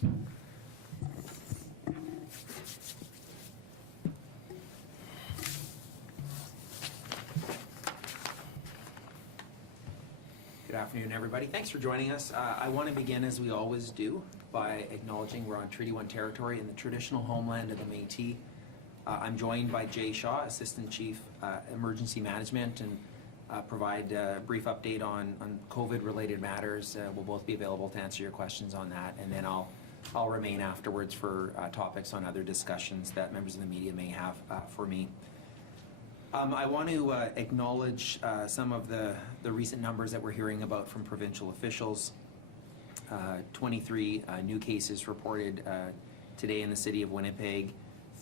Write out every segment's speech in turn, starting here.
Good afternoon, everybody. Thanks for joining us. I want to begin, as we always do, by acknowledging we're on Treaty 1 territory in the traditional homeland of the Métis. I'm joined by Jay Shaw, Assistant Chief Emergency Management, and provide a brief update on COVID-related matters. We'll both be available to answer your questions on that, and then I'll remain afterwards for topics on other discussions that members of the media may have for me. I want to acknowledge some of the recent numbers that we're hearing about from provincial officials. 23 new cases reported today in the city of Winnipeg,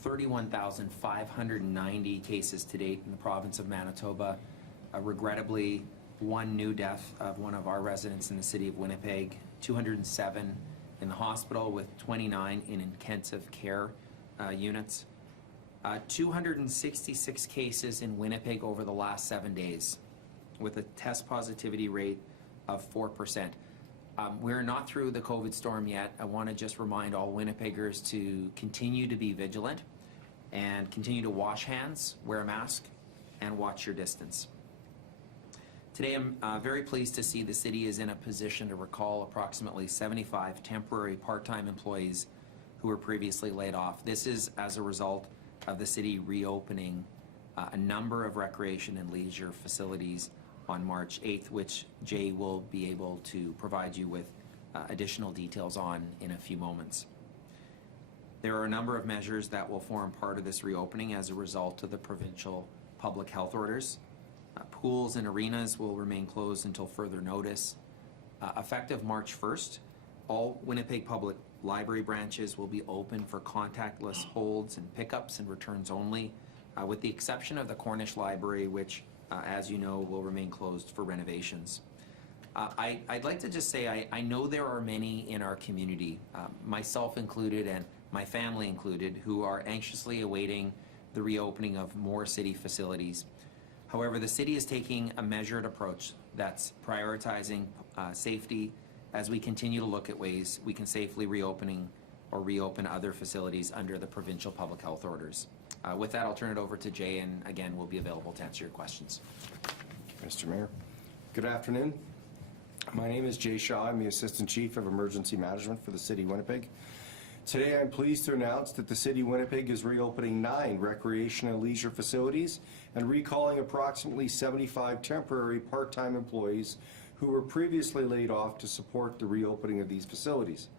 31,590 cases to date in the province of Manitoba. Regrettably, one new death of one of our residents in the city of Winnipeg, 207 in the hospital with 29 in intensive care units. 266 cases in Winnipeg over the last 7 days with a test positivity rate of 4%. We're not through the COVID storm yet. I want to just remind all Winnipeggers to continue to be vigilant and continue to wash hands, wear a mask, and watch your distance. Today I'm very pleased to see the city is in a position to recall approximately 75 temporary part-time employees who were previously laid off. This is as a result of the city reopening a number of recreation and leisure facilities on March 8th, which Jay will be able to provide you with additional details on in a few moments. There are a number of measures that will form part of this reopening as a result of the provincial public health orders. Pools and arenas will remain closed until further notice. Effective March 1st, all Winnipeg Public Library branches will be open for contactless holds and pickups and returns only, with the exception of the Cornish Library, which, as you know, will remain closed for renovations. I'd like to just say I know there are many in our community, myself included and my family included, who are anxiously awaiting the reopening of more city facilities. However, the city is taking a measured approach that's prioritizing safety as we continue to look at ways we can safely reopen other facilities under the provincial public health orders. With that, I'll turn it over to Jay, and again, we'll be available to answer your questions. Mr. Mayor. Good afternoon. My name is Jay Shaw. I'm the Assistant Chief of Emergency Management for the City of Winnipeg. Today, I'm pleased to announce that the City of Winnipeg is reopening 9 recreation and leisure facilities and recalling approximately 75 temporary part-time employees who were previously laid off to support the reopening of these facilities.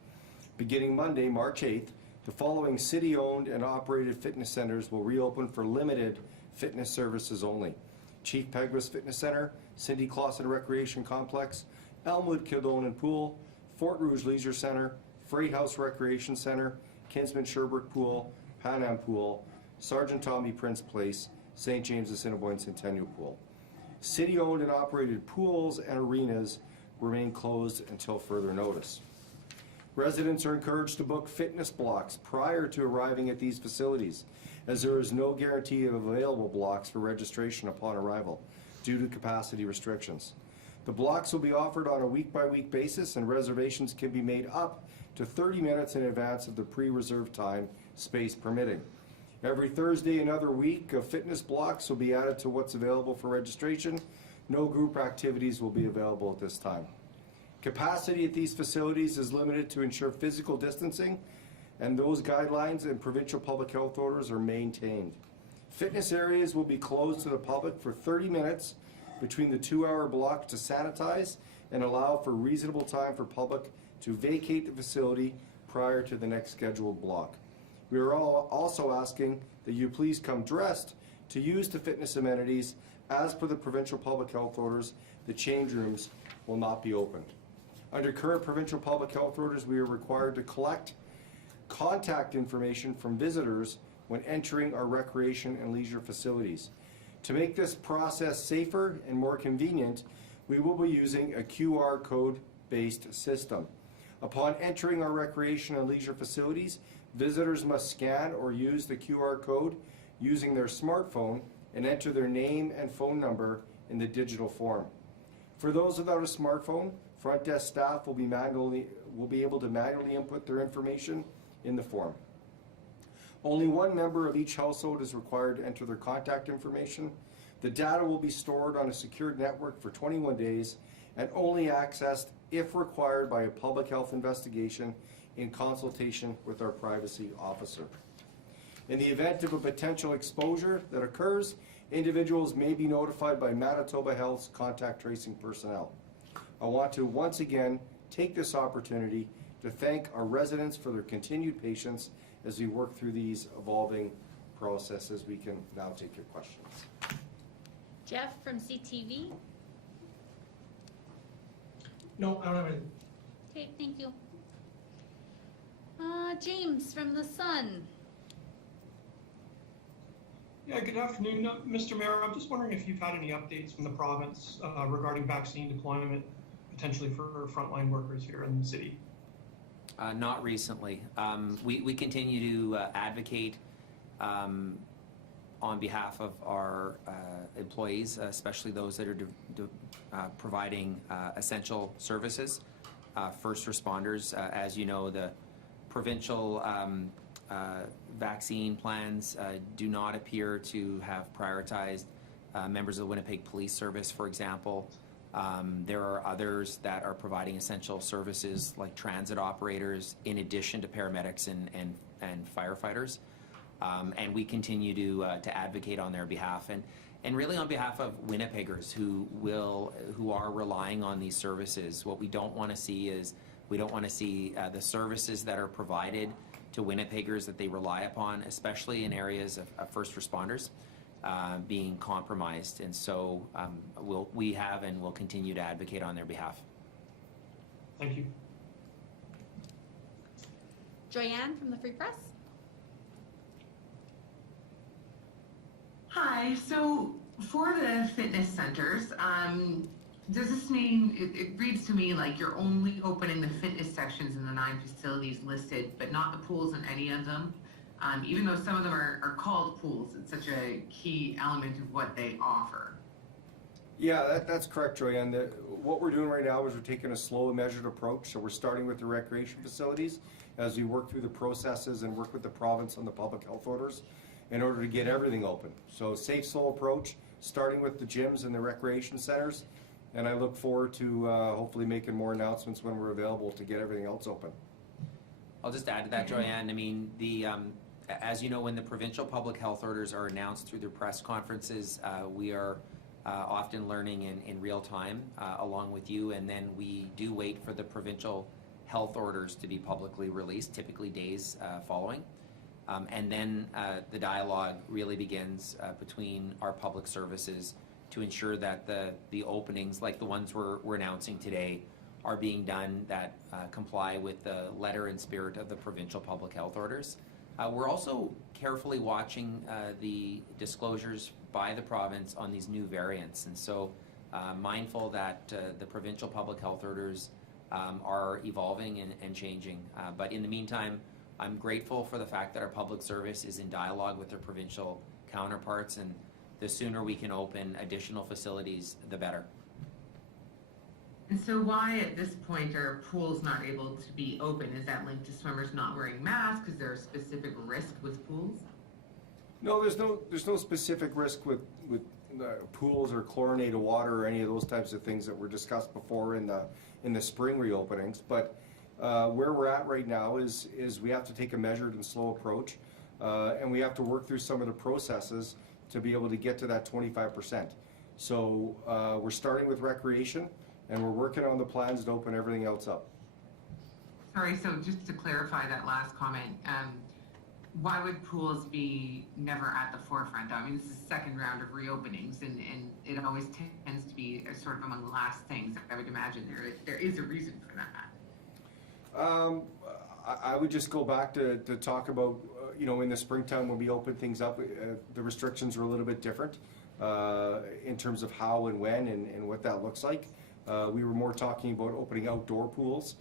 Beginning Monday, March 8th, the following city-owned and operated fitness centers will reopen for limited fitness services only: Chief Peguis Fitness Center, Cindy Clausen Recreation Complex, Elmwood Kildonan Pool, Fort Rouge Leisure Center, Freight House Recreation Center, Kinsman Sherbrooke Pool, Pan Am Pool, Sergeant Tommy Prince Place, St. James Assiniboine Centennial Pool. City-owned and operated pools and arenas remain closed until further notice. Residents are encouraged to book fitness blocks prior to arriving at these facilities, as there is no guarantee of available blocks for registration upon arrival due to capacity restrictions. The blocks will be offered on a week-by-week basis, and reservations can be made up to 30 minutes in advance of the pre-reserved time, space permitting. Every Thursday, another week of fitness blocks will be added to what's available for registration. No group activities will be available at this time. Capacity at these facilities is limited to ensure physical distancing, and those guidelines and provincial public health orders are maintained. Fitness areas will be closed to the public for 30 minutes between the 2-hour block to sanitize and allow for reasonable time for public to vacate the facility prior to the next scheduled block. We are also asking that you please come dressed to use the fitness amenities. As per the provincial public health orders, the change rooms will not be opened. Under current provincial public health orders, we are required to collect contact information from visitors when entering our recreation and leisure facilities. To make this process safer and more convenient, we will be using a QR code-based system. Upon entering our recreation and leisure facilities, visitors must scan or use the QR code using their smartphone and enter their name and phone number in the digital form. For those without a smartphone, Front desk staff will be able to manually input their information in the form. Only one member of each household is required to enter their contact information. The data will be stored on a secured network for 21 days and only accessed if required by a public health investigation in consultation with our privacy officer. In the event of a potential exposure that occurs, individuals may be notified by Manitoba Health's contact tracing personnel. I want to once again take this opportunity to thank our residents for their continued patience as we work through these evolving processes. We can now take your questions. Jeff from CTV. No, I don't have anything. Okay, thank you. James from The Sun. Yeah, good afternoon, Mr. Mayor. I'm just wondering if you've had any updates from the province regarding vaccine deployment, potentially for frontline workers here in the city. Not recently. We continue to advocate on behalf of our employees, especially those that are providing essential services, first responders. As you know, the provincial vaccine plans do not appear to have prioritized members of the Winnipeg Police Service, for example. There are others that are providing essential services like transit operators in addition to paramedics and firefighters. And we continue to advocate on their behalf and really on behalf of Winnipeggers who are relying on these services. What we don't want to see is the services that are provided to Winnipeggers that they rely upon, especially in areas of first responders, being compromised. And so we have and will continue to advocate on their behalf. Thank you. Joyanne from the Free Press. Hi, so for the fitness centers, does this mean, it reads to me like you're only opening the fitness sections in the 9 facilities listed, but not the pools in any of them? Even though some of them are called pools, it's such a key element of what they offer. Yeah, that's correct, Joanne. What we're doing right now is we're taking a slow and measured approach. So we're starting with the recreation facilities as we work through the processes and work with the province on the public health orders in order to get everything open. So safe, slow approach, starting with the gyms and the recreation centers. And I look forward to hopefully making more announcements when we're available to get everything else open. I'll just add to that, Joanne. I mean, as you know, when the provincial public health orders are announced through their press conferences, we are often learning in real time along with you, and then we do wait for the provincial health orders to be publicly released, typically days following. And then the dialogue really begins between our public services to ensure that the openings, like the ones we're announcing today, are being done that comply with the letter and spirit of the provincial public health orders. We're also carefully watching the disclosures by the province on these new variants, and so mindful that the provincial public health orders are evolving and changing. But in the meantime, I'm grateful for the fact that our public service is in dialogue with their provincial counterparts, and the sooner we can open additional facilities, the better. And so why at this point are pools not able to be open? Is that linked to swimmers not wearing masks? Is there a specific risk with pools? No, there's no specific risk with pools or chlorinated water or any of those types of things that were discussed before in the spring reopenings. But where we're at right now is we have to take a measured and slow approach, and we have to work through some of the processes to be able to get to that 25%. So we're starting with recreation, and we're working on the plans to open everything else up. Sorry, so just to clarify that last comment, why would pools be never at the forefront? I mean, this is the second round of reopenings, and it always tends to be a sort of among the last things. I would imagine there is a reason for that. I would just go back to talk about, in the springtime when we open things up, the restrictions are a little bit different in terms of how and when and what that looks like. We were more talking about opening outdoor pools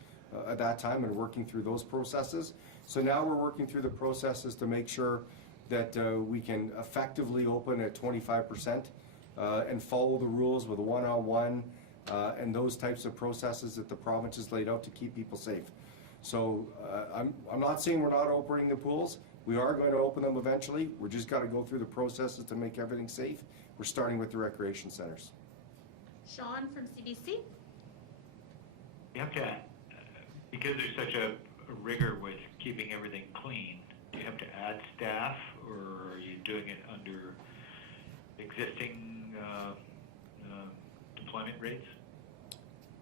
at that time and working through those processes. So now we're working through the processes to make sure that we can effectively open at 25% and follow the rules with one-on-one and those types of processes that the province has laid out to keep people safe. So I'm not saying we're not opening the pools. We are going to open them eventually. We're just got to go through the processes to make everything safe. We're starting with the recreation centers. Sean from CBC. You have to, because there's such a rigor with keeping everything clean, do you have to add staff, or are you doing it under existing employment rates?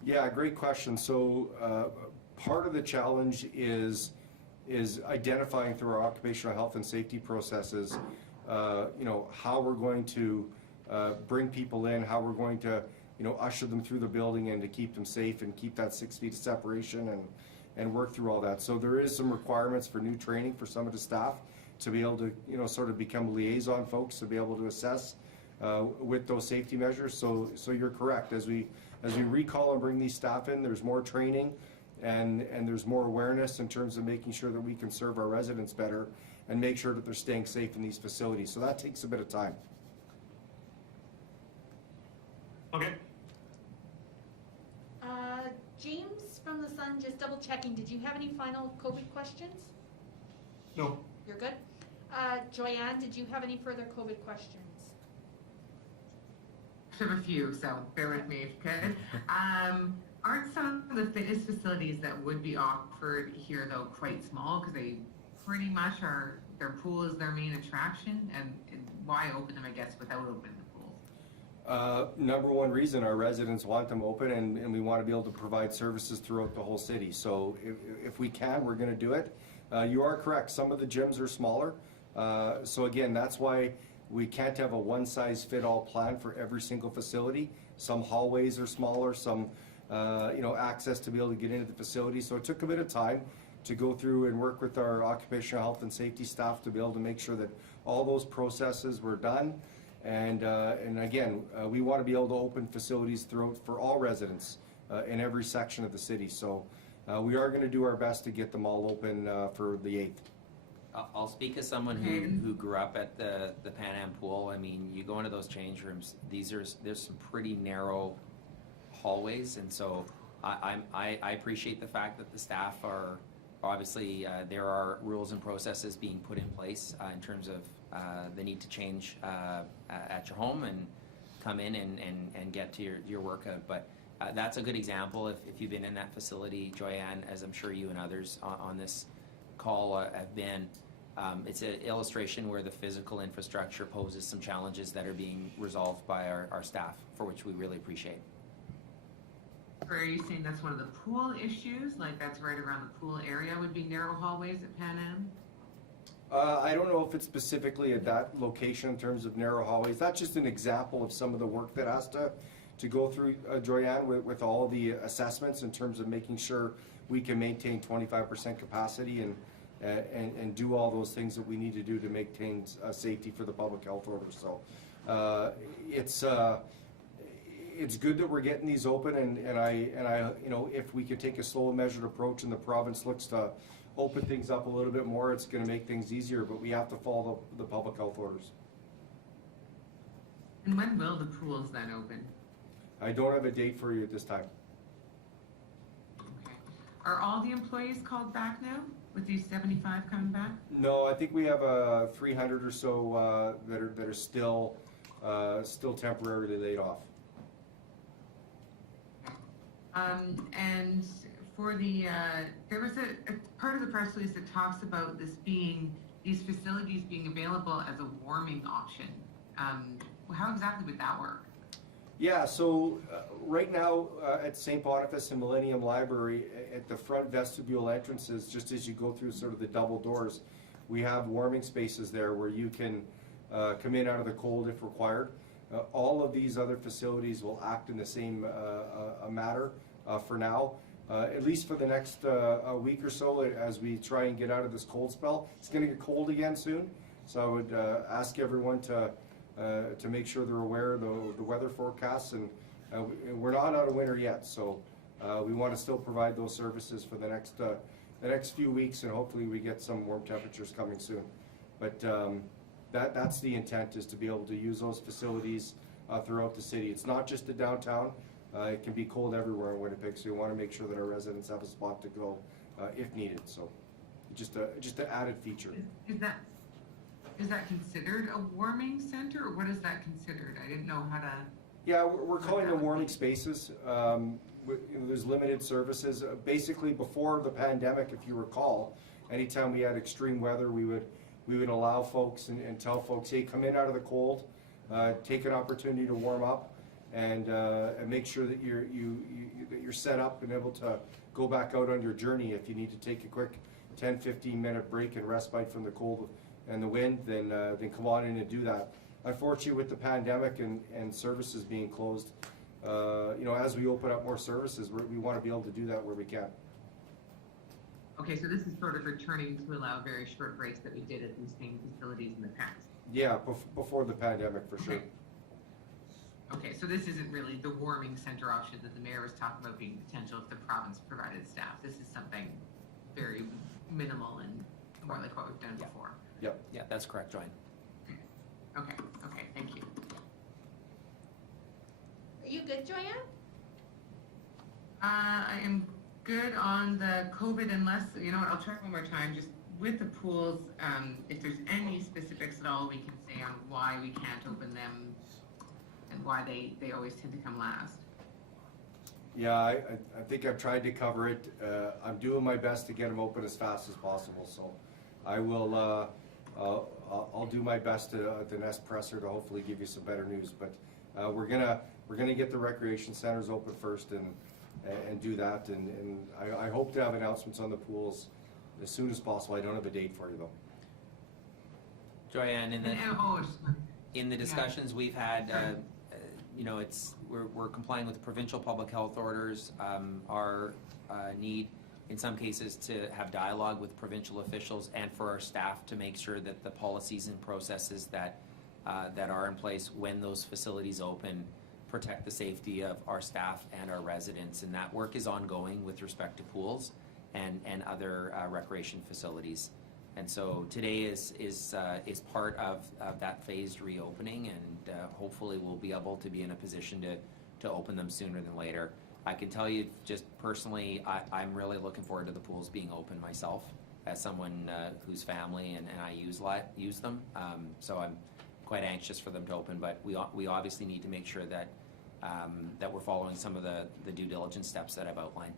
Yeah, great question. So part of the challenge is identifying through our occupational health and safety processes, how we're going to bring people in, how we're going to, usher them through the building and to keep them safe and keep that 6 feet of separation and work through all that. So there is some requirements for new training for some of the staff to be able to, sort of become liaison folks to be able to assess with those safety measures. So you're correct. As we recall and bring these staff in, there's more training and there's more awareness in terms of making sure that we can serve our residents better and make sure that they're staying safe in these facilities. So that takes a bit of time. Okay. James from the Sun, just double checking. Did you have any final COVID questions? No. You're good. Joyanne, did you have any further COVID questions? I have a few, so bear with me if you could. Aren't some of the fitness facilities that would be offered here, though, quite small? Because they pretty much are, their pool is their main attraction, and why open them, I guess, without opening the pools? Number one reason, our residents want them open, and we want to be able to provide services throughout the whole city. So if we can, we're going to do it. You are correct. Some of the gyms are smaller. So again, that's why we can't have a one-size-fit-all plan for every single facility. Some hallways are smaller, some access to be able to get into the facility. So it took a bit of time to go through and work with our occupational health and safety staff to be able to make sure that all those processes were done. And again, we want to be able to open facilities throughout for all residents in every section of the city. So we are going to do our best to get them all open for the 8th. I'll speak as someone who grew up at the Pan Am pool. I mean, you go into those change rooms, there's some pretty narrow hallways, and so I appreciate the fact that the staff are obviously there are rules and processes being put in place in terms of the need to change at your home and come in and get to your workout. But that's a good example if you've been in that facility, Joyanne, as I'm sure you and others on this call have been. It's an illustration where the physical infrastructure poses some challenges that are being resolved by our staff, for which we really appreciate. Or are you saying that's one of the pool issues? Like that's right around the pool area would be narrow hallways at Pan Am? I don't know if it's specifically at that location in terms of narrow hallways. That's just an example of some of the work that has to go through, Joyanne, with all the assessments in terms of making sure we can maintain 25% capacity and do all those things that we need to do to maintain safety for the public health order. So it's good that we're getting these open, and I if we can take a slow and measured approach and the province looks to open things up a little bit more, it's going to make things easier, but we have to follow the public health orders. And when will the pools then open? I don't have a date for you at this time. Okay. Are all the employees called back now with these 75 coming back? No, I think we have 300 or so that are still temporarily laid off. And for the, there was a part of the press release that talks about these facilities being available as a warming option. How exactly would that work? Yeah, so right now at St. Boniface and Millennium Library, at the front vestibule entrances, just as you go through sort of the double doors, we have warming spaces there where you can come in out of the cold if required. All of these other facilities will act in the same matter for now, at least for the next week or so as we try and get out of this cold spell. It's going to get cold again soon, so I would ask everyone to make sure they're aware of the weather forecasts, and we're not out of winter yet, so we want to still provide those services for the next few weeks, and hopefully we get some warm temperatures coming soon. But that's the intent, is to be able to use those facilities throughout the city. It's not just the downtown. It can be cold everywhere in Winnipeg, so we want to make sure that our residents have a spot to go if needed. So just an added feature. Is that considered a warming center, or what is that considered? I didn't know how to. Yeah, we're calling them warming spaces. There's limited services. Basically, before the pandemic, if you recall, anytime we had extreme weather, we would allow folks and tell folks, hey, come in out of the cold, take an opportunity to warm up, and make sure that you're set up and able to go back out on your journey. If you need to take a quick 10-15 minute break and respite from the cold and the wind, then come on in and do that. Unfortunately, with the pandemic and services being closed, as we open up more services, we want to be able to do that where we can. Okay, so this is sort of returning to allow very short breaks that we did at these same facilities in the past. Yeah, before the pandemic, for sure. Okay, so this isn't really the warming center option that the mayor was talking about being potential if the province provided staff. This is something very minimal and more like what we've done before. Yep. Yeah, that's correct, Joanne. Okay, thank you. Are you good, Joanne? I am good on the COVID unless, you know what, I'll try one more time, just with the pools, if there's any specifics at all we can say on why we can't open them and why they always tend to come last. Yeah, I think I've tried to cover it. I'm doing my best to get them open as fast as possible, so I will, I'll do my best at the next presser to hopefully give you some better news, but we're gonna get the recreation centers open first and do that, and I hope to have announcements on the pools as soon as possible. I don't have a date for you though. Joanne, in the discussions we've had, we're complying with provincial public health orders. Our need, in some cases, to have dialogue with provincial officials and for our staff to make sure that the policies and processes that are in place when those facilities open protect the safety of our staff and our residents, and that work is ongoing with respect to pools and other recreation facilities. And so today is part of that phased reopening, and hopefully we'll be able to be in a position to open them sooner than later. I can tell you just personally, I'm really looking forward to the pools being open myself as someone whose family and I use them. So I'm quite anxious for them to open, but we obviously need to make sure that we're following some of the due diligence steps that I've outlined.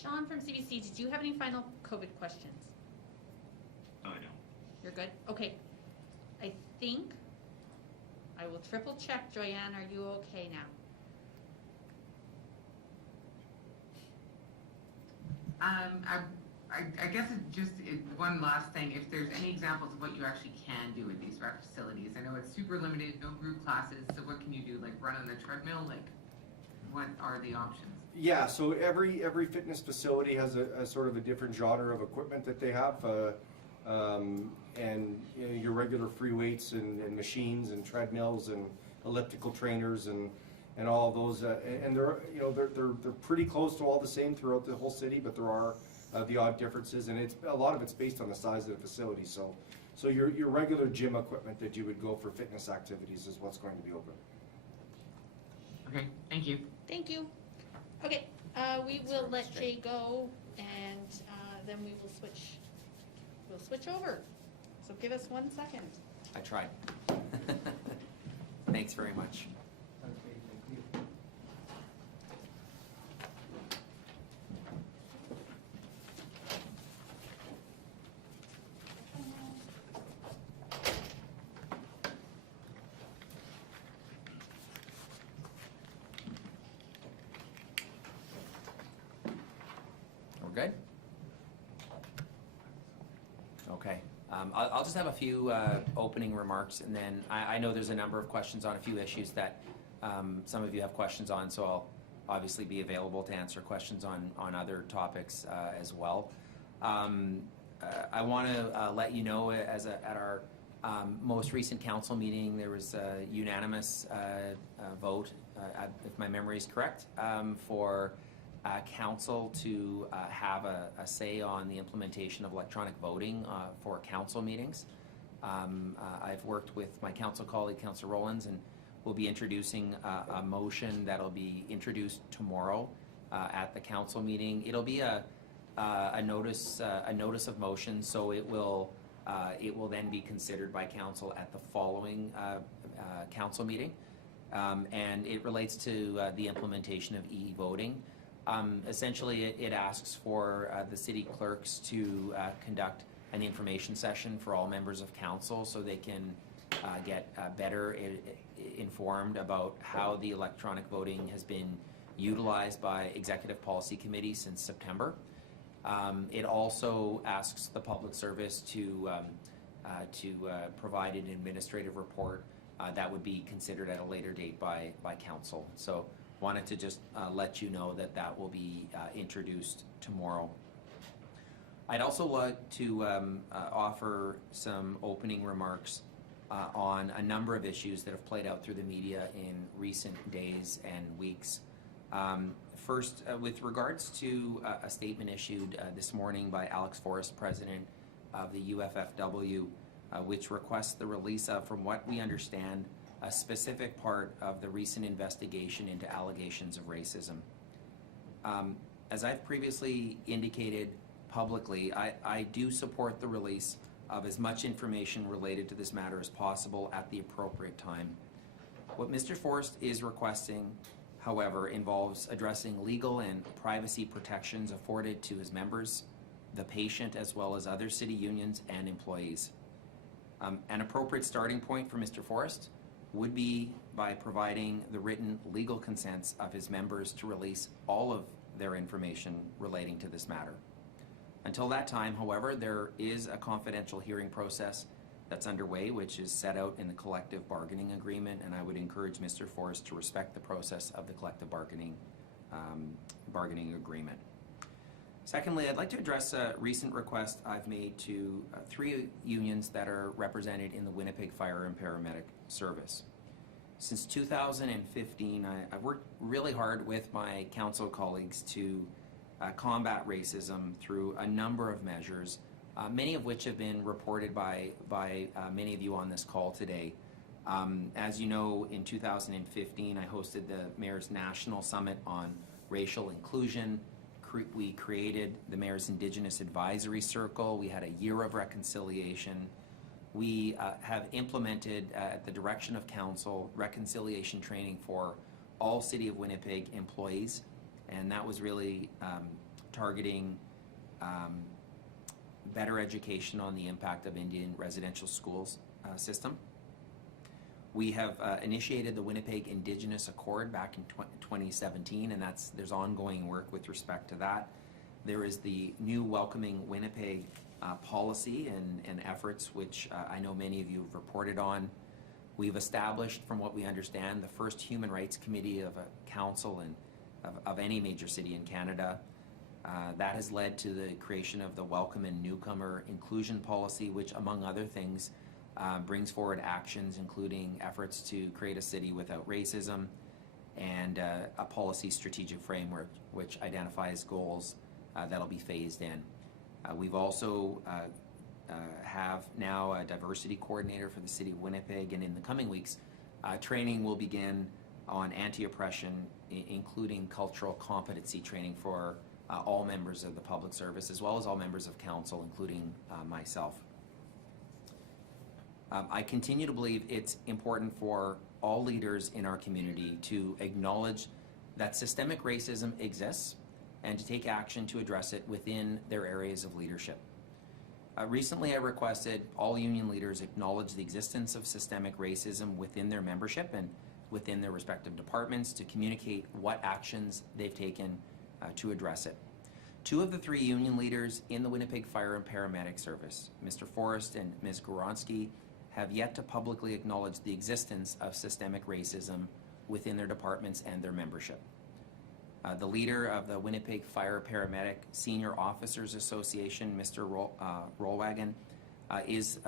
Sean from CBC, did you have any final COVID questions? No, I don't. You're good? Okay. I think I will triple check. Joanne, are you okay now? I guess one last thing, if there's any examples of what you actually can do with these rec facilities. I know it's super limited, no group classes, so what can you do, like run on the treadmill? Like, what are the options? Yeah, so every fitness facility has a sort of a different genre of equipment that they have, and your regular free weights and machines and treadmills and elliptical trainers and all of those, and they're pretty close to all the same throughout the whole city, but there are the odd differences, and a lot of it's based on the size of the facility. So your regular gym equipment that you would go for fitness activities is what's going to be open. Okay, thank you. Thank you. Okay, we will let Jay go, and then we will switch. We'll switch over. So give us 1 second. I tried. Thanks very much. Okay, thank you. We're good? Okay. I'll just have a few opening remarks, and then I know there's a number of questions on a few issues that some of you have questions on, so I'll obviously be available to answer questions on other topics as well. I want to let you know, at our most recent council meeting, there was a unanimous vote, if my memory is correct, for council to have a say on the implementation of electronic voting for council meetings. I've worked with my council colleague, Councillor Rowlands, and we'll be introducing a motion that'll be introduced tomorrow at the council meeting. It'll be a notice of motion, so it will then be considered by council at the following council meeting, and it relates to the implementation of e-voting. Essentially, it asks for the city clerks to conduct an information session for all members of council so they can get better informed about how the electronic voting has been utilized by Executive Policy Committee since September. It also asks the public service to provide an administrative report that would be considered at a later date by council. So wanted to just let you know that that will be introduced tomorrow. I'd also like to offer some opening remarks on a number of issues that have played out through the media in recent days and weeks. First, with regards to a statement issued this morning by Alex Forrest, president of the UFFW, which requests the release of, from what we understand, a specific part of the recent investigation into allegations of racism. As I've previously indicated publicly, I do support the release of as much information related to this matter as possible at the appropriate time. What Mr. Forrest is requesting, however, involves addressing legal and privacy protections afforded to his members, the patient, as well as other city unions and employees. An appropriate starting point for Mr. Forrest would be by providing the written legal consents of his members to release all of their information relating to this matter. Until that time, however, there is a confidential hearing process that's underway, which is set out in the collective bargaining agreement, and I would encourage Mr. Forrest to respect the process of the collective bargaining agreement. Secondly, I'd like to address a recent request I've made to 3 unions that are represented in the Winnipeg Fire and Paramedic Service. Since 2015, I've worked really hard with my council colleagues to combat racism through a number of measures, many of which have been reported by many of you on this call today. As you know, in 2015, I hosted the Mayor's National Summit on Racial Inclusion. We created the Mayor's Indigenous Advisory Circle. We had a year of reconciliation. We have implemented, at the direction of council, reconciliation training for all City of Winnipeg employees, and that was really targeting better education on the impact of Indian residential schools system. We have initiated the Winnipeg Indigenous Accord back in 2017, and there's ongoing work with respect to that. There is the new Welcoming Winnipeg policy and efforts, which I know many of you have reported on. We've established, from what we understand, the first human rights committee of a council and of any major city in Canada. That has led to the creation of the Welcome and Newcomer Inclusion Policy, which, among other things, brings forward actions including efforts to create a city without racism and a policy strategic framework which identifies goals that'll be phased in. We've also have now a diversity coordinator for the City of Winnipeg, and in the coming weeks, training will begin on anti-oppression, including cultural competency training for all members of the public service, as well as all members of council, including myself. I continue to believe it's important for all leaders in our community to acknowledge that systemic racism exists and to take action to address it within their areas of leadership. Recently, I requested all union leaders acknowledge the existence of systemic racism within their membership and within their respective departments to communicate what actions they've taken to address it. 2 of the 3 union leaders in the Winnipeg Fire and Paramedic Service, Mr. Forrest and Ms. Goronsky, have yet to publicly acknowledge the existence of systemic racism within their departments and their membership. The leader of the Winnipeg Fire Paramedic Senior Officers Association, Mr. Rollwagon, is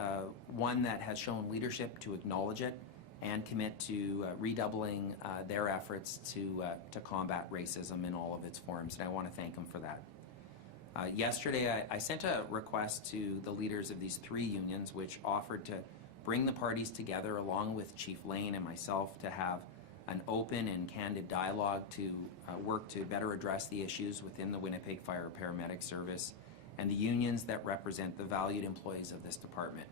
one that has shown leadership to acknowledge it and commit to redoubling their efforts to combat racism in all of its forms, and I want to thank them for that. Yesterday, I sent a request to the leaders of these 3 unions, which offered to bring the parties together along with Chief Lane and myself to have an open and candid dialogue to work to better address the issues within the Winnipeg Fire Paramedic Service and the unions that represent the valued employees of this department.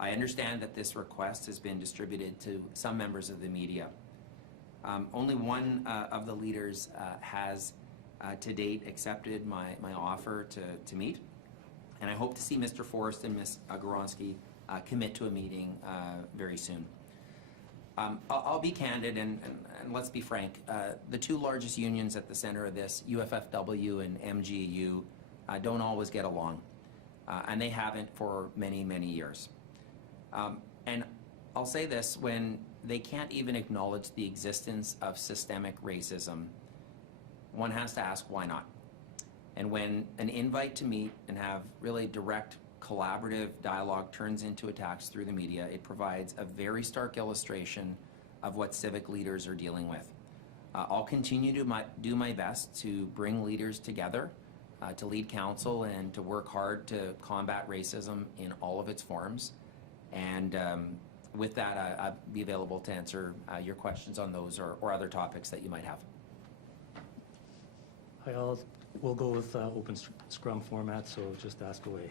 I understand that this request has been distributed to some members of the media. Only one of the leaders has to date accepted my offer to meet, and I hope to see Mr. Forrest and Ms. Goronsky commit to a meeting very soon. I'll be candid and let's be frank. The two largest unions at the center of this, UFFW and MGU, don't always get along, and they haven't for many, many years. And I'll say this, when they can't even acknowledge the existence of systemic racism, one has to ask why not. And when an invite to meet and have really direct collaborative dialogue turns into attacks through the media, it provides a very stark illustration of what civic leaders are dealing with. I'll continue to do my best to bring leaders together, to lead council and to work hard to combat racism in all of its forms. And with that, I'll be available to answer your questions on those or other topics that you might have. We'll go with open scrum format, so just ask away.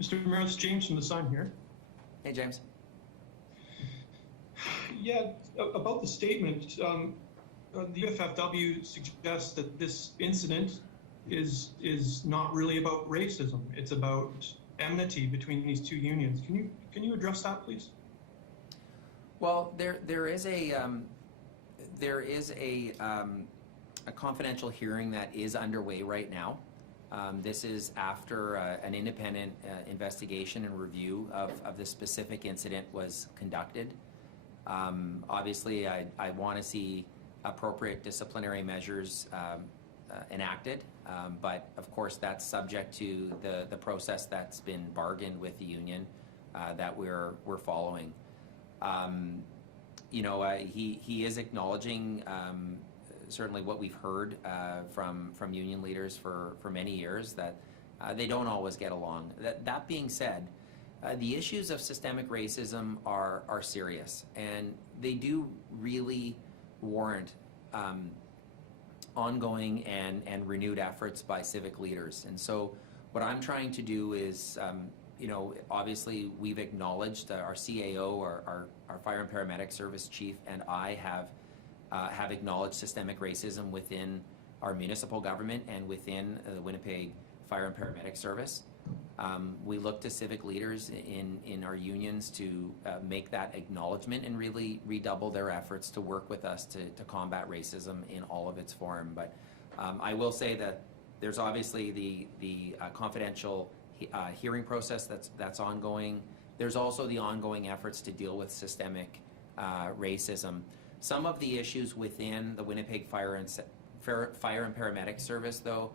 Mr. Mayor, it's James from the Sun here. Hey, James. Yeah, about the statement, the UFFW suggests that this incident is not really about racism. It's about enmity between these two unions. Can you address that, please? Well, there is a confidential hearing that is underway right now. This is after an independent investigation and review of this specific incident was conducted. Obviously, I want to see appropriate disciplinary measures enacted, but of course that's subject to the process that's been bargained with the union that we're following. He is acknowledging certainly what we've heard from union leaders for many years, that they don't always get along. That being said, the issues of systemic racism are serious, and they do really warrant ongoing and renewed efforts by civic leaders. And so what I'm trying to do is, obviously we've acknowledged our CAO, our Fire and Paramedic Service Chief, and I have acknowledged systemic racism within our municipal government and within the Winnipeg Fire and Paramedic Service. We look to civic leaders in our unions to make that acknowledgement and really redouble their efforts to work with us to combat racism in all of its form. But I will say that there's obviously the confidential hearing process that's ongoing. There's also the ongoing efforts to deal with systemic racism. Some of the issues within the Winnipeg Fire and Paramedic Service, though,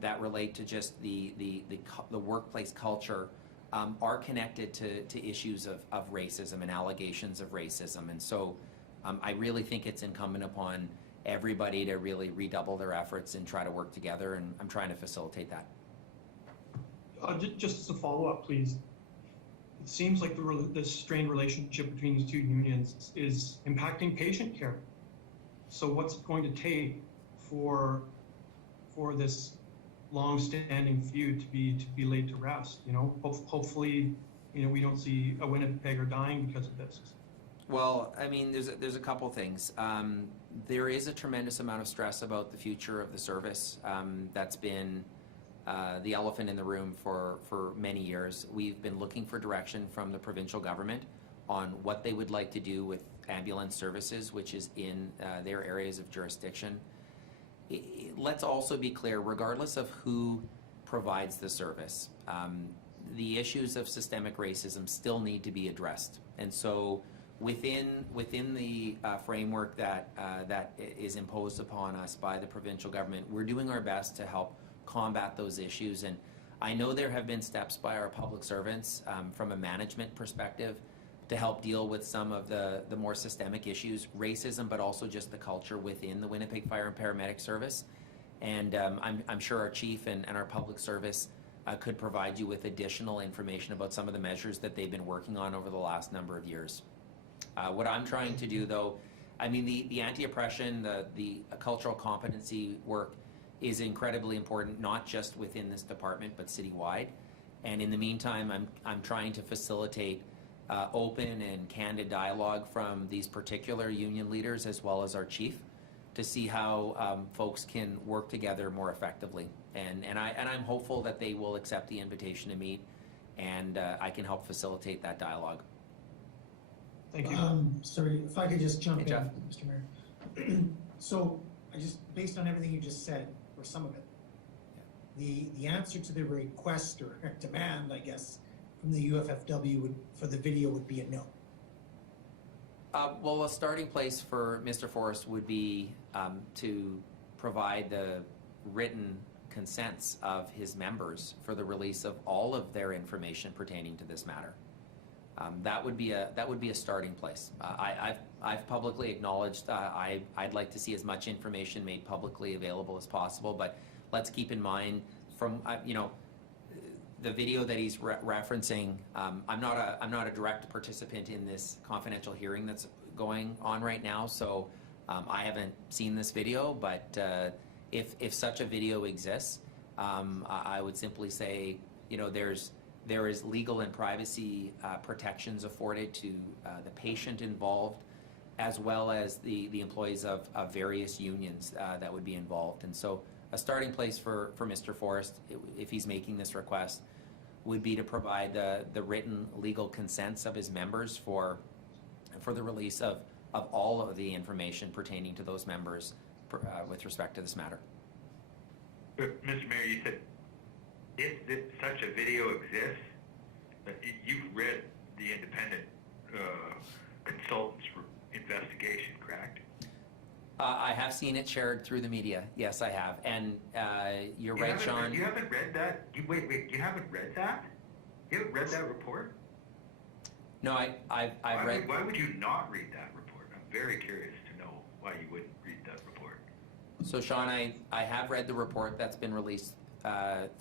that relate to just the workplace culture are connected to issues of racism and allegations of racism. And so I really think it's incumbent upon everybody to really redouble their efforts and try to work together, and I'm trying to facilitate that. Just as a follow-up, please. It seems like the strained relationship between these two unions is impacting patient care. So what's it going to take for this long-standing feud to be laid to rest? Hopefully, we don't see a Winnipegger dying because of this. Well, I mean, there's a couple things. There is a tremendous amount of stress about the future of the service. That's been the elephant in the room for many years. We've been looking for direction from the provincial government on what they would like to do with ambulance services, which is in their areas of jurisdiction. Let's also be clear, regardless of who provides the service, the issues of systemic racism still need to be addressed. And so within the framework that is imposed upon us by the provincial government, we're doing our best to help combat those issues. And I know there have been steps by our public servants from a management perspective to help deal with some of the more systemic issues, racism, but also just the culture within the Winnipeg Fire and Paramedic Service. And I'm sure our chief and our public service could provide you with additional information about some of the measures that they've been working on over the last number of years. What I'm trying to do, though, I mean, the anti-oppression, the cultural competency work is incredibly important, not just within this department, but citywide. And in the meantime, I'm trying to facilitate open and candid dialogue from these particular union leaders as well as our chief to see how folks can work together more effectively. And I'm hopeful that they will accept the invitation to meet, and I can help facilitate that dialogue. Thank you. Sorry, if I could just jump Hey, in, Jeff. Mr. Mayor. So, based on everything you just said, or some of it, the answer to the request or demand, I guess, from the UFFW for the video would be a no. Well, a starting place for Mr. Forrest would be to provide the written consents of his members for the release of all of their information pertaining to this matter. That would be a starting place. I've publicly acknowledged I'd like to see as much information made publicly available as possible, but let's keep in mind from the video that he's referencing. I'm not a direct participant in this confidential hearing that's going on right now, so I haven't seen this video. But if such a video exists, I would simply say, there is legal and privacy protections afforded to the patient involved, as well as the employees of various unions that would be involved. And so a starting place for Mr. Forrest, if he's making this request, would be to provide the written legal consents of his members for the release of all of the information pertaining to those members with respect to this matter. But, Mr. Mayor, you said if such a video exists, you've read the independent consultant's investigation, correct? I have seen it shared through the media. Yes, I have. And you're right, Sean. You haven't read that? Wait, you haven't read that? You haven't read that report? No, I've read. Why would you not read that report? I'm very curious to know why you wouldn't read that report. So, Sean, I have read the report that's been released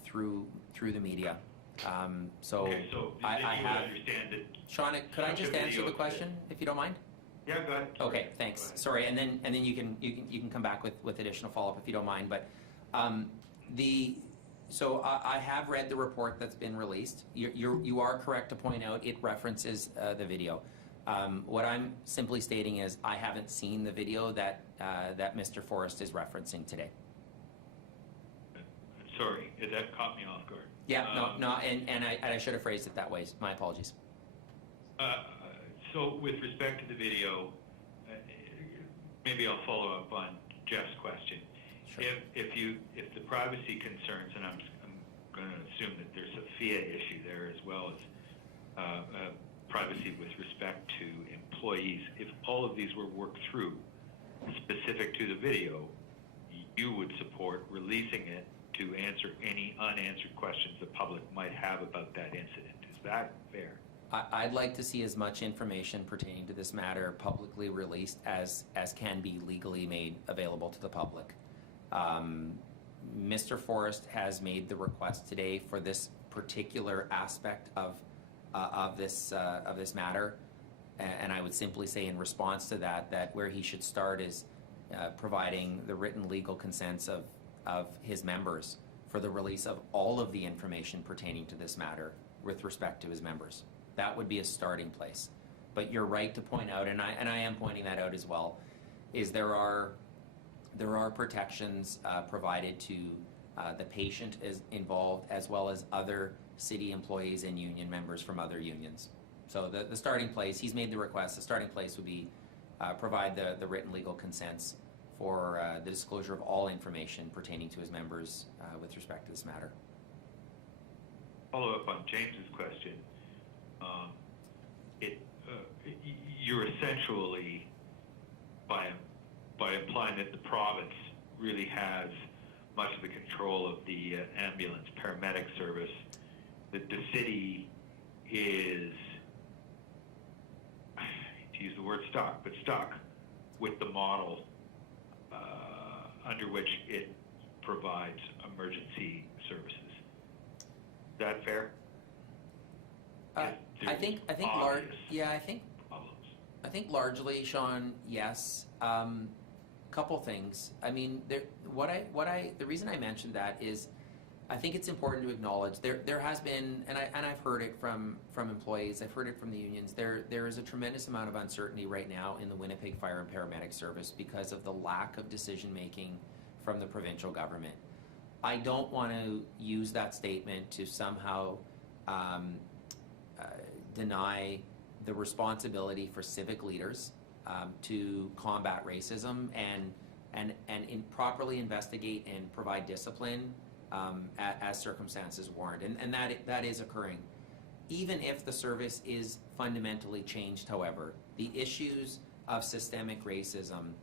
through the media. Okay, so I you have. understand that. Sean, could I such a just answer video the question, if you don't mind? Yeah, go ahead. Okay, thanks. Sorry, and then you can come back with additional follow-up if you don't mind. But so I have read the report that's been released. You are correct to point out it references the video. What I'm simply stating is I haven't seen the video that Mr. Forrest is referencing today. Sorry, that caught me off guard. Yeah, no, and I should have phrased it that way. My apologies. So with respect to the video, maybe I'll follow up on Jeff's question. Sure. If the privacy concerns, and I'm going to assume that there's a FIA issue there as well as privacy with respect to employees, if all of these were worked through specific to the video, you would support releasing it to answer any unanswered questions the public might have about that incident. Is that fair? I'd like to see as much information pertaining to this matter publicly released as can be legally made available to the public. Mr. Forrest has made the request today for this particular aspect of this matter, and I would simply say in response to that where he should start is providing the written legal consents of his members for the release of all of the information pertaining to this matter with respect to his members. That would be a starting place. But you're right to point out, and I am pointing that out as well, is there are protections provided to the patient is involved, as well as other city employees and union members from other unions. So the starting place, he's made the request, the starting place would be provide the written legal consents for the disclosure of all information pertaining to his members with respect to this matter. Follow up on James's question. You're essentially, by implying that the province really has much of the control of the ambulance paramedic service, that the city is, to use the word stuck with the model under which it provides emergency services. that fair? I There's think large. obvious Yeah, I think largely, Sean, yes. Couple things. I mean, the reason I mentioned that is, I think it's important to acknowledge there has been, and I've heard it from employees, I've heard it from the unions. There is a tremendous amount of uncertainty right now in the Winnipeg Fire and Paramedic Service because of the lack of decision making from the provincial government. I don't want to use that statement to somehow deny the responsibility for civic leaders to combat racism and properly investigate and provide discipline as circumstances warrant, and that is occurring. Even if the service is fundamentally changed, however, the issues of systemic racism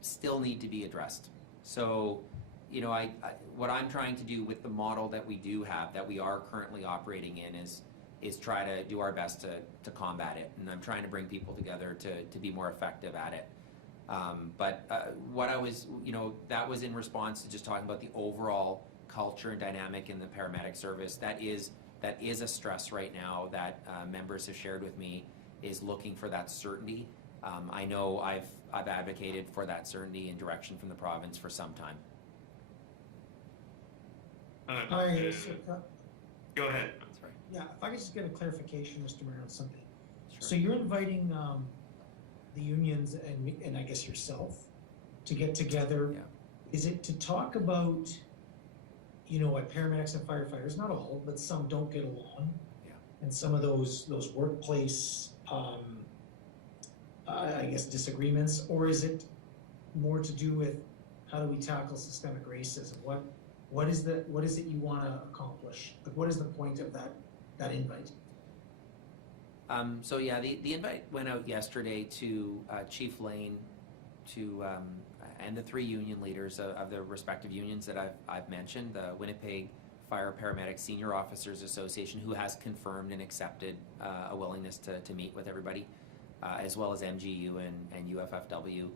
still need to be addressed. So, you know, what I'm trying to do with the model that we do have, that we are currently operating in, is try to do our best to combat it, and I'm trying to bring people together to be more effective at it. What I was, you know, that was in response to just talking about the overall culture and dynamic in the paramedic service. That is a stress right now that members have shared with me, is looking for that certainty. I know I've advocated for that certainty and direction from the province for some time. Hi, sir. Go ahead. That's right. Yeah, if I could just get a clarification, Mr. Mayor, on something. Sure. So you're inviting the unions and I guess yourself to get together. Yeah. Is it to talk about, you know, what paramedics and firefighters, not all, but some don't get along? Yeah. And some of those workplace, I guess, disagreements, or is it more to do with how do we tackle systemic racism? What is it you want to accomplish? Like, what is the point of that invite? So yeah, the invite went out yesterday to Chief Lane, and the three union leaders of the respective unions that I've mentioned, the Winnipeg Fire Paramedic Senior Officers Association, who has confirmed and accepted a willingness to meet with everybody, as well as MGU and UFFW.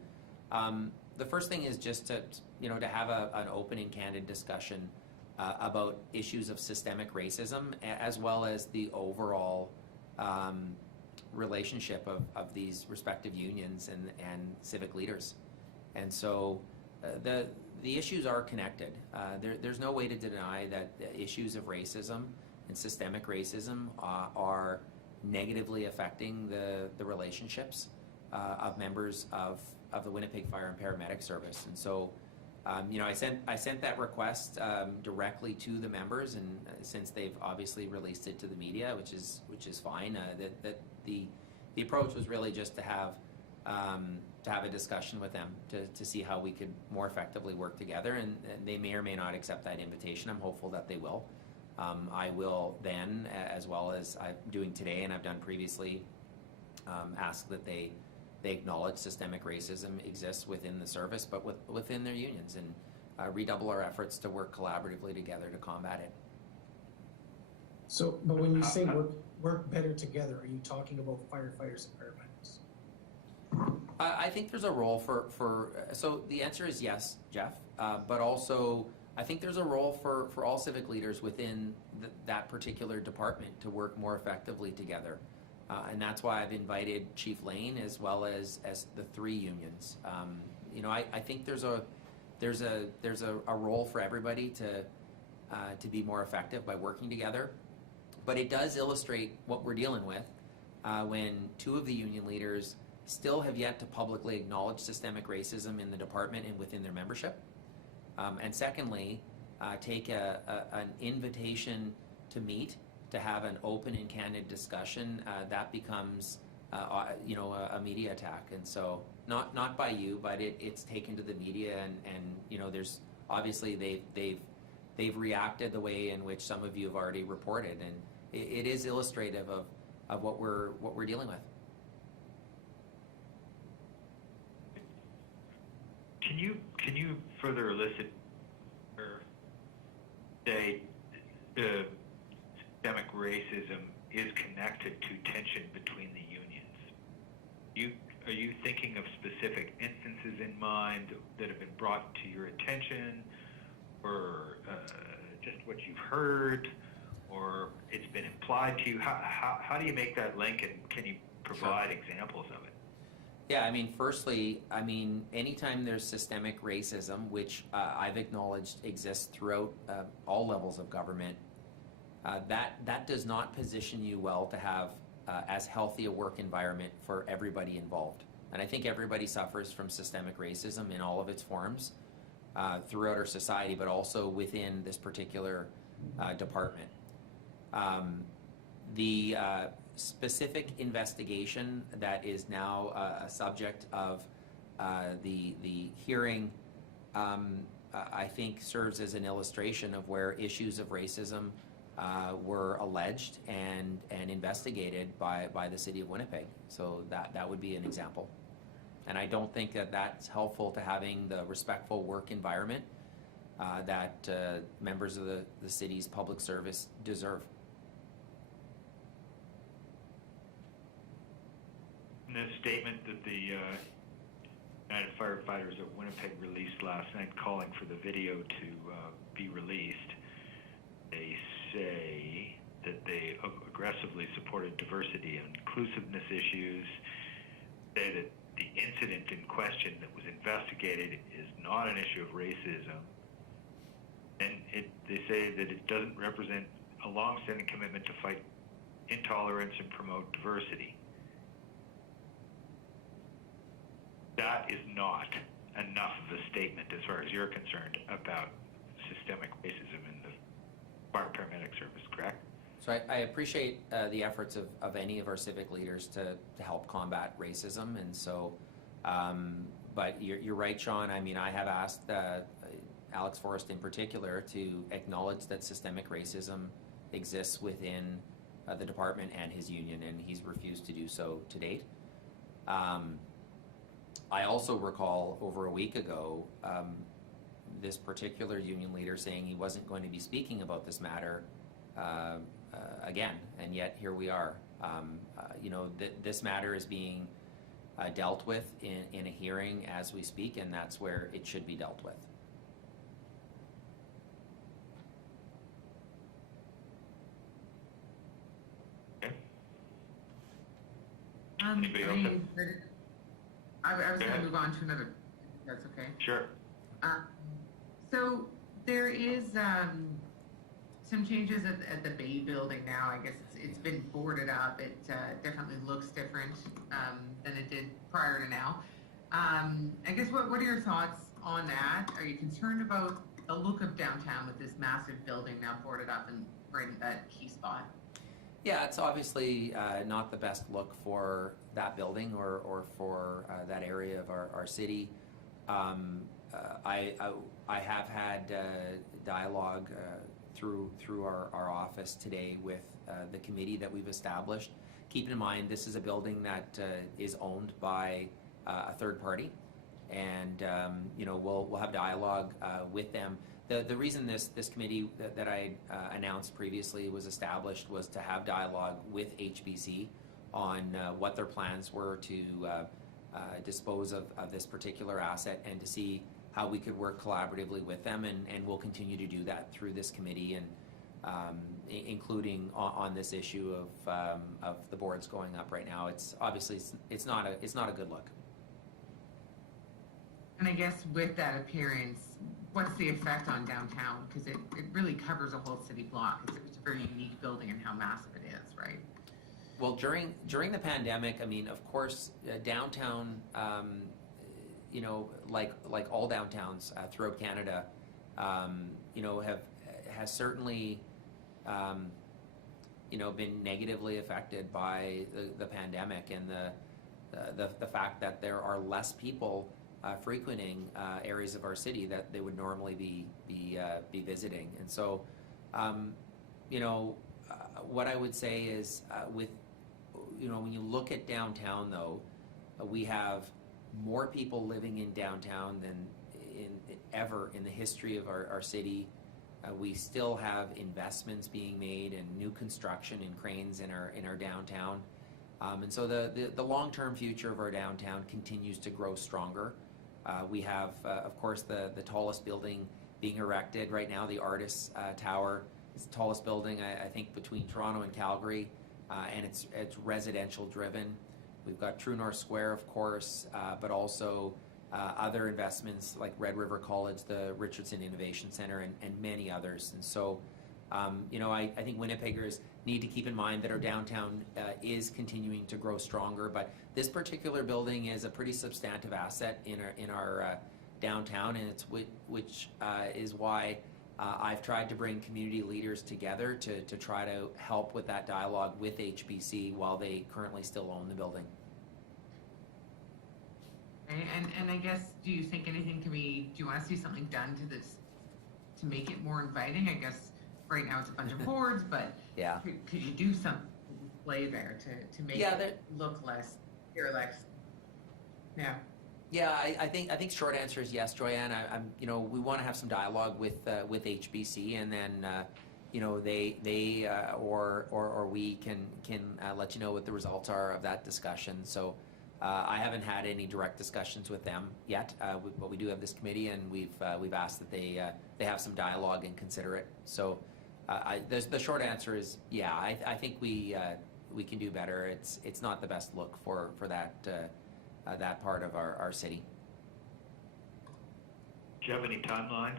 The first thing is just to have an open and candid discussion about issues of systemic racism, as well as the overall relationship of these respective unions and civic leaders. And so the issues are connected. There's no way to deny that the issues of racism and systemic racism are negatively affecting the relationships of members of the Winnipeg Fire and Paramedic Service. And so I sent that request directly to the members, and since they've obviously released it to the media, which is fine. That the approach was really just to have a discussion with them to see how we could more effectively work together, and they may or may not accept that invitation. I'm hopeful that they will. I will then, as well as I'm doing today and I've done previously, ask that they acknowledge systemic racism exists within the service, but within their unions, and redouble our efforts to work collaboratively together to combat it. So, but when you say work better together, are you talking about firefighters and paramedics? I think there's a role for so the answer is yes, Jeff, but also I think there's a role for all civic leaders within that particular department to work more effectively together. And that's why I've invited Chief Lane as well as the three unions. I think there's a role for everybody to be more effective by working together. But it does illustrate what we're dealing with when two of the union leaders still have yet to publicly acknowledge systemic racism in the department and within their membership. And secondly, take an invitation to meet, to have an open and candid discussion, that becomes a media attack. And so not by you, but it's taken to the media, and there's obviously they've reacted the way in which some of you have already reported, and it is illustrative of what we're dealing with. Can you further elicit or say the systemic racism is connected to tension between the unions? Are you thinking of specific instances in mind that have been brought to your attention, or just what you've heard, or it's been implied to you. How do you make that link, and can you provide examples of it? Yeah, I mean, firstly, I mean, anytime there's systemic racism, which I've acknowledged exists throughout all levels of government, that does not position you well to have as healthy a work environment for everybody involved. And I think everybody suffers from systemic racism in all of its forms throughout our society, but also within this particular department. The specific investigation that is now a subject of the hearing, I think serves as an illustration of where issues of racism were alleged and investigated by the City of Winnipeg. So that would be an example. And I don't think that that's helpful to having the respectful work environment that members of the city's public service deserve. The statement that the United Firefighters of Winnipeg released last night calling for the video to be released, they say that they aggressively supported diversity and inclusiveness issues, say that the incident in question that was investigated is not an issue of racism, and they say that it doesn't represent a long-standing commitment to fight intolerance and promote diversity. That is not enough of a statement as far as you're concerned about systemic racism in the fire paramedic service, correct? So I appreciate the efforts of any of our civic leaders to help combat racism, and so, but you're right, Sean. I mean, I have asked Alex Forrest in particular to acknowledge that systemic racism exists within the department and his union, and he's refused to do so to date. I also recall over a week ago this particular union leader saying he wasn't going to be speaking about this matter again, and yet here we are. You know, this matter is being dealt with in a hearing as we speak, and that's where it should be dealt with. Okay. Anybody else have- I was Go going ahead. to move on to another, if that's okay. Sure. So there is some changes at the Bay building now. I guess it's been boarded up. It definitely looks different than it did prior to now. I guess what are your thoughts on that? Are you concerned about the look of downtown with this massive building now boarded up and right at that key spot? Yeah, it's obviously not the best look for that building or for that area of our city. I have had dialogue through our office today with the committee that we've established. Keep in mind, this is a building that is owned by a third party, and you know, we'll have dialogue with them. The reason this committee that I announced previously was established was to have dialogue with HBC on what their plans were to dispose of this particular asset, and to see how we could work collaboratively with them, and we'll continue to do that through this committee, and including on this issue of the boards going up right now. It's obviously it's not a good look. And I guess with that appearance, what's the effect on downtown? Because it really covers a whole city block. It's a very unique building and how massive it is, right? Well, during the pandemic, I mean, of course, downtown, you know, like all downtowns throughout Canada, you know, has certainly, you know, been negatively affected by the pandemic, and the fact that there are less people frequenting areas of our city that they would normally be visiting. And so, you know, what I would say is with, you know, when you look at downtown, though, we have more people living in downtown than ever in the history of our city. We still have investments being made and new construction and cranes in our downtown, and so the long-term future of our downtown continues to grow stronger. We have, of course, the tallest building being erected right now, the Artists Tower, It's the tallest building, I think, between Toronto and Calgary, and it's residential driven. We've got True North Square, of course, but also other investments like Red River College, the Richardson Innovation Center, and many others. And so, I think Winnipeggers need to keep in mind that our downtown is continuing to grow stronger, but this particular building is a pretty substantive asset in our downtown, and it's which is why I've tried to bring community leaders together to try to help with that dialogue with HBC while they currently still own the building. Right, and I guess, do you think anything can be, do you want to see something done to this to make it more inviting? I guess right now it's a bunch of boards, but Yeah. could you do some play there to make it look less, appear less? Yeah. Yeah, I think short answer is yes, Joyanne. We want to have some dialogue with HBC, and then they or we can let you know what the results are of that discussion. So I haven't had any direct discussions with them yet, but we do have this committee, and we've asked that they have some dialogue and consider it. So the short answer is yeah. I think we can do better. It's not the best look for that part of our city. Do you have any timelines?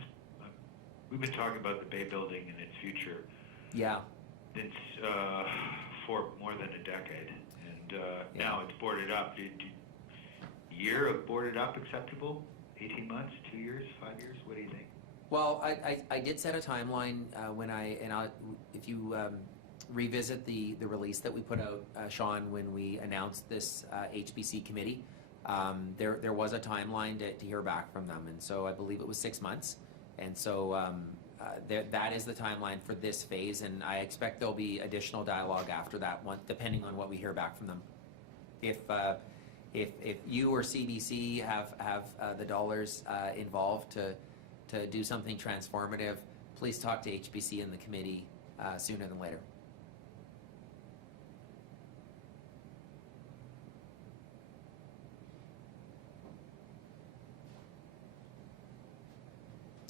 We've been talking about the Bay Building and its future. Yeah. Since for more than a decade, and now it's boarded up. Year of boarded up acceptable? 18 months, 2 years, 5 years? What do you think? Well, I did set a timeline if you revisit the release that we put out, Sean, when we announced this HBC committee. There was a timeline to hear back from them, and so I believe it was 6 months, and so that is the timeline for this phase, and I expect there'll be additional dialogue after that one, depending on what we hear back from them. If you or CBC have the dollars involved to do something transformative, please talk to HBC and the committee sooner than later.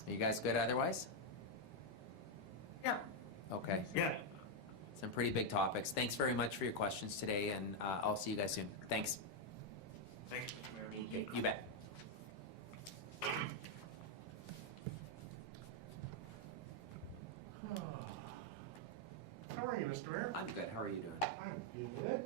Are you guys good otherwise? Yeah. Okay. Yes. Some pretty big topics. Thanks very much for your questions today, and I'll see you guys soon. Thanks. Thanks, Mr. Mayor. You bet. How are you, Mr. Mayor? I'm good. How are you doing? I'm feeling good.